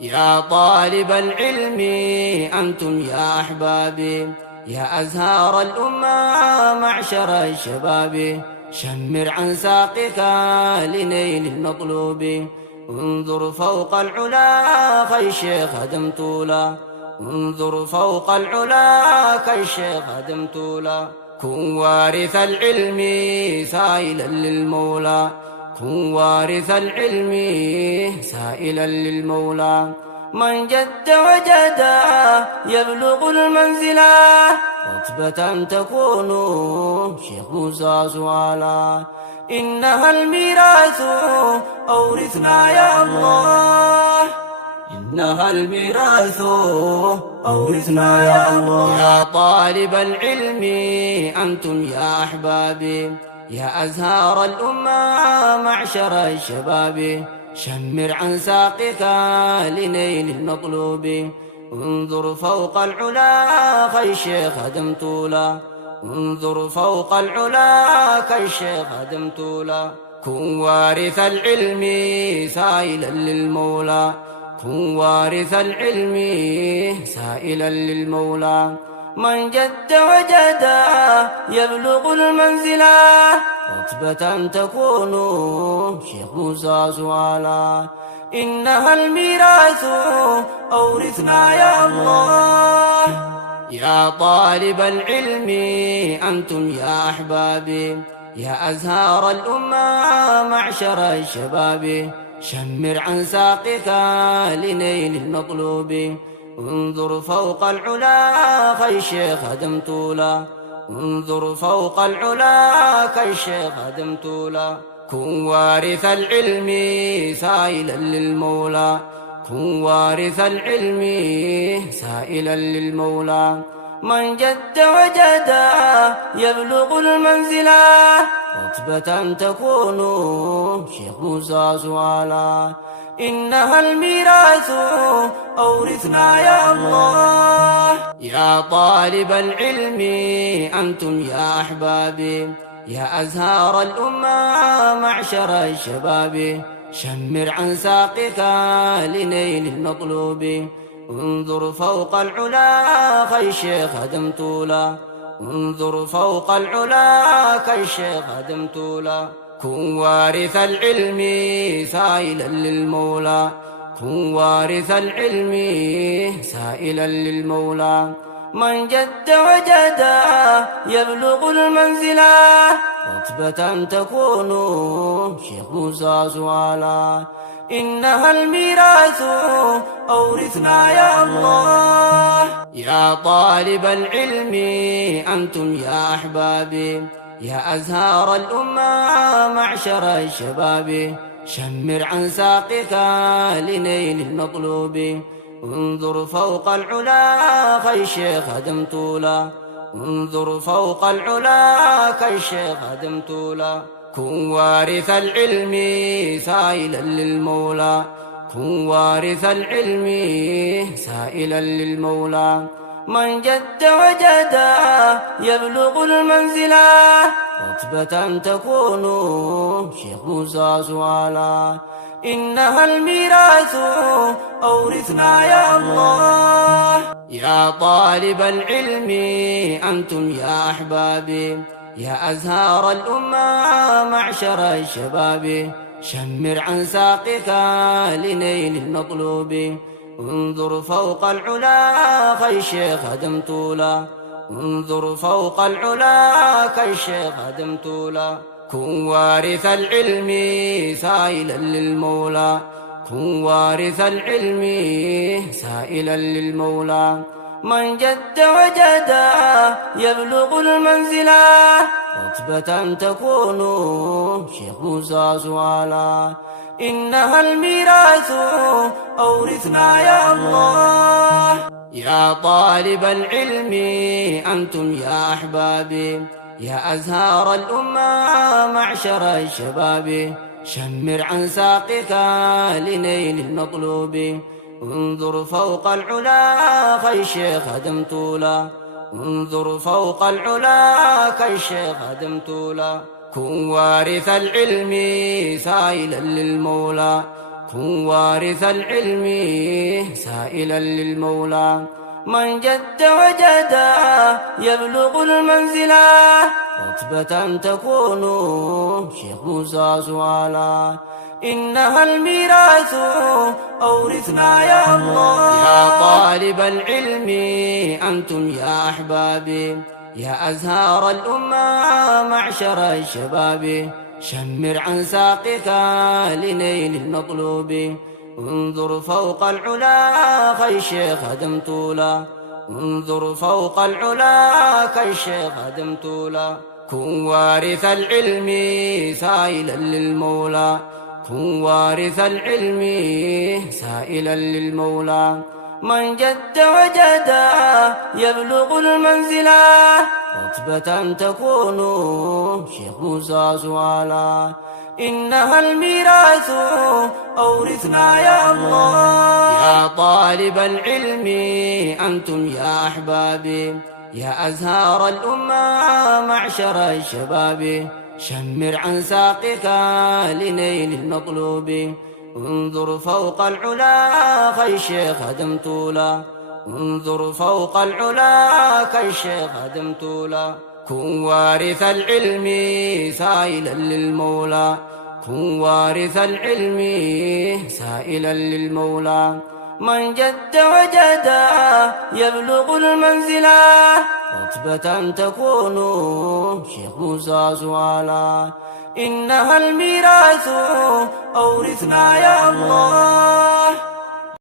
يا طالب العلم أنتم يا أحبابي، يا أزهار الأمة معشر الشباب، شمر عن ساقك لنيل المطلوب. انظر فوق العلا كالشيخ هدم طولا، انظر فوق العلا كالشيخ هدم طولا. كن وارث العلم سائلا للمولى، كن وارث العلم سائلا للمولى. من جد وجد يبلغ المنزلة، رتبة تكون شيخ موسى سؤالا. إنها الميراث أورثنا يا الله، إنها الميراث أورثنا يا الله. يا طالب العلم أنتم يا أحبابي، يا أزهار الأمة معشر الشباب، شمر عن ساقك لنيل المطلوب. انظر فوق العلا كالشيخ هدم طولا، انظر فوق العلا كالشيخ هدم طولا. كن وارث العلم سائلا للمولى، كن وارث العلم سائلا للمولى. من جد وجد يبلغ المنزلة، رتبة تكون شيخ موسى سؤالا. إنها الميراث أورثنا يا الله. يا طالب العلم أنتم يا أحبابي، يا أزهار الأمة معشر الشباب، شمر عن ساقك لنيل المطلوب. انظر فوق العلا كالشيخ هدم طولا، انظر فوق العلا كالشيخ هدم طولا. كن وارث العلم سائلا للمولى، كن وارث العلم سائلا للمولى. من جد وجد يبلغ المنزلة، رتبة تكون شيخ موسى سؤالا. إنها الميراث أورثنا يا الله. يا طالب العلم أنتم يا أحبابي، يا أزهار الأمة معشر الشباب، شمر عن ساقك لنيل المطلوب. انظر فوق العلا كالشيخ هدم طولا، انظر فوق العلا كالشيخ هدم طولا. كن وارث العلم سائلا للمولى، كن وارث العلم سائلا للمولى. من جد وجد يبلغ المنزلة، رتبة تكون شيخ موسى سؤالا. إنها الميراث أورثنا يا الله. يا طالب العلم أنتم يا أحبابي، يا أزهار الأمة معشر الشباب، شمر عن ساقك لنيل المطلوب. انظر فوق العلا كالشيخ هدم طولا، انظر فوق العلا كالشيخ هدم طولا. كن وارث العلم سائلا للمولى، كن وارث العلم سائلا للمولى. من جد وجد يبلغ المنزلة، رتبة تكون شيخ موسى سؤالا. إنها الميراث أورثنا يا الله. يا طالب العلم أنتم يا أحبابي، يا أزهار الأمة معشر الشباب، شمر عن ساقك لنيل المطلوب. انظر فوق العلا كالشيخ هدم طولا، انظر فوق العلا كالشيخ هدم طولا. كن وارث العلم سائلا للمولى، كن وارث العلم سائلا للمولى. من جد وجد يبلغ المنزلة، رتبة تكون شيخ موسى سؤالا. إنها الميراث أورثنا يا الله. يا طالب العلم أنتم يا أحبابي، يا أزهار الأمة معشر الشباب، شمر عن ساقك لنيل المطلوب. انظر فوق العلا كالشيخ هدم طولا، انظر فوق العلا كالشيخ هدم طولا. كن وارث العلم سائلا للمولى، كن وارث العلم سائلا للمولى من جد وجدا يبلغ المنزلة رتبة تكون شيخ موسى سؤالا إنها الميراث أورثنا يا الله يا طالب العلم أنتم يا أحبابي يا أزهار الأمة معشر الشباب شمر عن ساقك لنيل المطلوب انظر فوق العلا كالشيخ هدم طولا انظر فوق العلا كالشيخ هدم طولا كن وارث العلم سائلا للمولى كن وارث العلم سائلا للمولى من جد وجدا يبلغ المنزلة رتبة تكون شيخ موسى سؤالا إنها الميراث أورثنا يا الله يا طالب العلم أنتم يا أحبابي يا أزهار الأمة معشر الشباب شمر عن ساقك لنيل المطلوب انظر فوق العلا كالشيخ هدم طولا انظر فوق العلا كالشيخ هدم طولا كن وارث العلم سائلا للمولى كن وارث العلم سائلا للمولى من جد وجدا يبلغ المنزلة رتبة تكون شيخ موسى سؤالا إنها الميراث أورثنا يا الله